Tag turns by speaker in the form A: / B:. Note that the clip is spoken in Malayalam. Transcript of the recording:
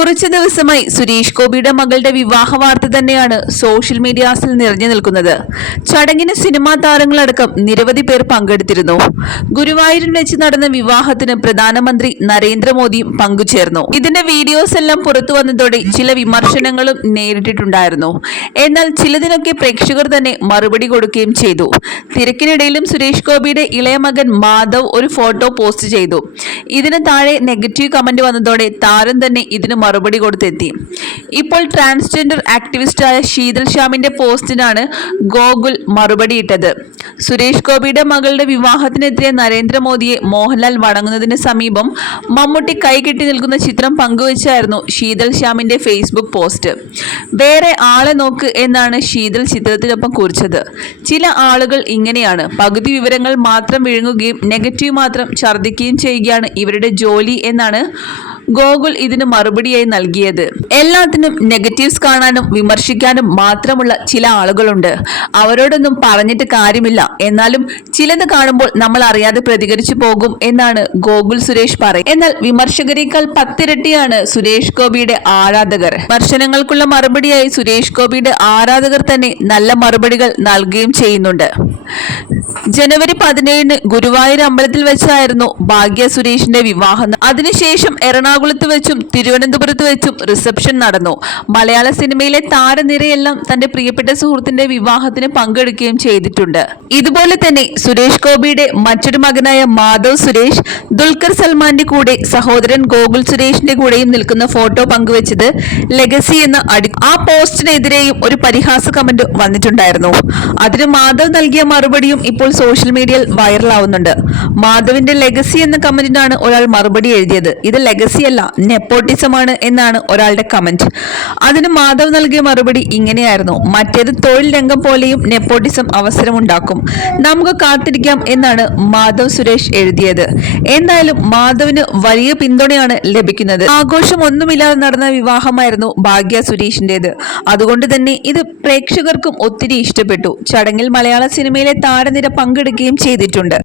A: കുറച്ചു ദിവസമായി സുരേഷ് ഗോപിയുടെ മകളുടെ വിവാഹ വാർത്ത തന്നെയാണ് സോഷ്യൽ മീഡിയാസിൽ നിറഞ്ഞു നിൽക്കുന്നത്. ചടങ്ങിന് സിനിമാ താരങ്ങളടക്കം നിരവധി പേർ പങ്കെടുത്തിരുന്നു. ഗുരുവായൂരിൽ വെച്ച് നടന്ന വിവാഹത്തിന് പ്രധാനമന്ത്രി നരേന്ദ്രമോദിയും പങ്കുചേർന്നു. ഇതിന്റെ വീഡിയോസ് എല്ലാം പുറത്തു വന്നതോടെ ചില വിമർശനങ്ങളും നേരിട്ടിട്ടുണ്ടായിരുന്നു. എന്നാൽ ചിലതിനൊക്കെ പ്രേക്ഷകർ തന്നെ മറുപടി കൊടുക്കുകയും ചെയ്തു. തിരക്കിനിടയിലും സുരേഷ് ഗോപിയുടെ ഇളയ മകൻ മാധവ് ഒരു ഫോട്ടോ പോസ്റ്റ് ചെയ്തു. ഇതിന് താഴെ നെഗറ്റീവ് കമന്റ് വന്നതോടെ താരം തന്നെ ഇതിന് മറുപടി കൊടുത്തെത്തി. ഇപ്പോൾ ട്രാൻസ്ജെൻഡർ ആക്ടിവിസ്റ്റായ ശീതൽ ശ്യാമിന്റെ പോസ്റ്റിനാണ് ഗോകുൽ മറുപടിയിട്ടത്. സുരേഷ് ഗോപിയുടെ മകളുടെ വിവാഹത്തിനെതിരെ നരേന്ദ്രമോദിയെ മോഹൻലാൽ വണങ്ങുന്നതിന് സമീപം മമ്മൂട്ടി കൈകെട്ടി നിൽക്കുന്ന ചിത്രം പങ്കുവച്ചായിരുന്നു ശീതൽ ശ്യാമിന്റെ ഫേസ്ബുക്ക് പോസ്റ്റ് വേറെ ആളെ നോക്ക് എന്നാണ് ശീതൽ ചിത്രത്തിനൊപ്പം കുറിച്ചത്. ചില ആളുകൾ ഇങ്ങനെയാണ്. പകുതി വിവരങ്ങൾ മാത്രം വിഴുങ്ങുകയും നെഗറ്റീവ് മാത്രം ഛർദ്ദിക്കുകയും ചെയ്യുകയാണ് ഇവരുടെ ജോലി എന്നാണ് ഗോകുൽ ഇതിന് മറുപടിയായി നൽകിയത്. എല്ലാത്തിനും നെഗറ്റീവ്സ് കാണാനും വിമർശിക്കാനും മാത്രമുള്ള ചില ആളുകളുണ്ട്. അവരോടൊന്നും പറഞ്ഞിട്ട് കാര്യമില്ല. എന്നാലും ചിലത് കാണുമ്പോൾ നമ്മൾ അറിയാതെ പ്രതികരിച്ചു പോകും എന്നാണ് ഗോകുൽ സുരേഷ് പറയും എന്നാൽ വിമർശകരേക്കാൾ പത്തിരട്ടിയാണ് സുരേഷ് ഗോപിയുടെ ആരാധകർ. വിമർശനങ്ങൾക്കുള്ള മറുപടിയായി സുരേഷ് ഗോപിയുടെ ആരാധകർ തന്നെ നല്ല മറുപടികൾ നൽകുകയും ചെയ്യുന്നുണ്ട്. ജനുവരി പതിനേഴിന് ഗുരുവായൂർ അമ്പലത്തിൽ വെച്ചായിരുന്നു ഭാഗ്യ സുരേഷിന്റെ വിവാഹം. അതിനുശേഷം എറണാകുളത്ത് വെച്ചും തിരുവനന്തപുരത്ത് വെച്ചും റിസപ്ഷൻ നടന്നു. മലയാള സിനിമയിലെ താരനിരയെല്ലാം തന്റെ പ്രിയപ്പെട്ട സുഹൃത്തിന്റെ വിവാഹത്തിന് പങ്കെടുക്കുകയും ചെയ്തിട്ടുണ്ട്. ഇതുപോലെ തന്നെ സുരേഷ് ഗോപിയുടെ മറ്റൊരു മകനായ മാധവ് സുരേഷ് ദുൽഖർ സൽമാന്റെ കൂടെ സഹോദരൻ ഗോകുൽ സുരേഷിന്റെ കൂടെയും നിൽക്കുന്ന ഫോട്ടോ പങ്കുവച്ചത് ലെഗസി എന്ന അടി ആ പോസ്റ്റിനെതിരെയും ഒരു പരിഹാസ കമന്റ് വന്നിട്ടുണ്ടായിരുന്നു. അതിന് മാധവ് നൽകിയ മറുപടിയും ഇപ്പോൾ സോഷ്യൽ മീഡിയയിൽ വൈറലാവുന്നുണ്ട്. മാധവിന്റെ ലെഗസി എന്ന കമന്റിനാണ് ഒരാൾ മറുപടി എഴുതിയത്. ഇത് ലെഗസി അല്ല നെപ്പോട്ടിസമാണ് എന്നാണ് ഒരാളുടെ കമന്റ് അതിന് മാധവ് നൽകിയ മറുപടി ഇങ്ങനെയായിരുന്നു. മറ്റേത് തൊഴിൽ രംഗം പോലെയും നെപ്പോട്ടിസം അവസരമുണ്ടാക്കും. നമുക്ക് കാത്തിരിക്കാം എന്നാണ് മാധവ് സുരേഷ് എഴുതിയത്. എന്തായാലും മാധവിന് വലിയ പിന്തുണയാണ് ലഭിക്കുന്നത്. ആഘോഷം ഒന്നുമില്ലാതെ നടന്ന വിവാഹമായിരുന്നു ഭാഗ്യ സുരേഷിന്റേത്. അതുകൊണ്ട് തന്നെ ഇത് പ്രേക്ഷകർക്കും ഒത്തിരി ഇഷ്ടപ്പെട്ടു. ചടങ്ങിൽ മലയാള സിനിമയിലെ താരനിര പങ്കെടുക്കുകയും ചെയ്തിട്ടുണ്ട്.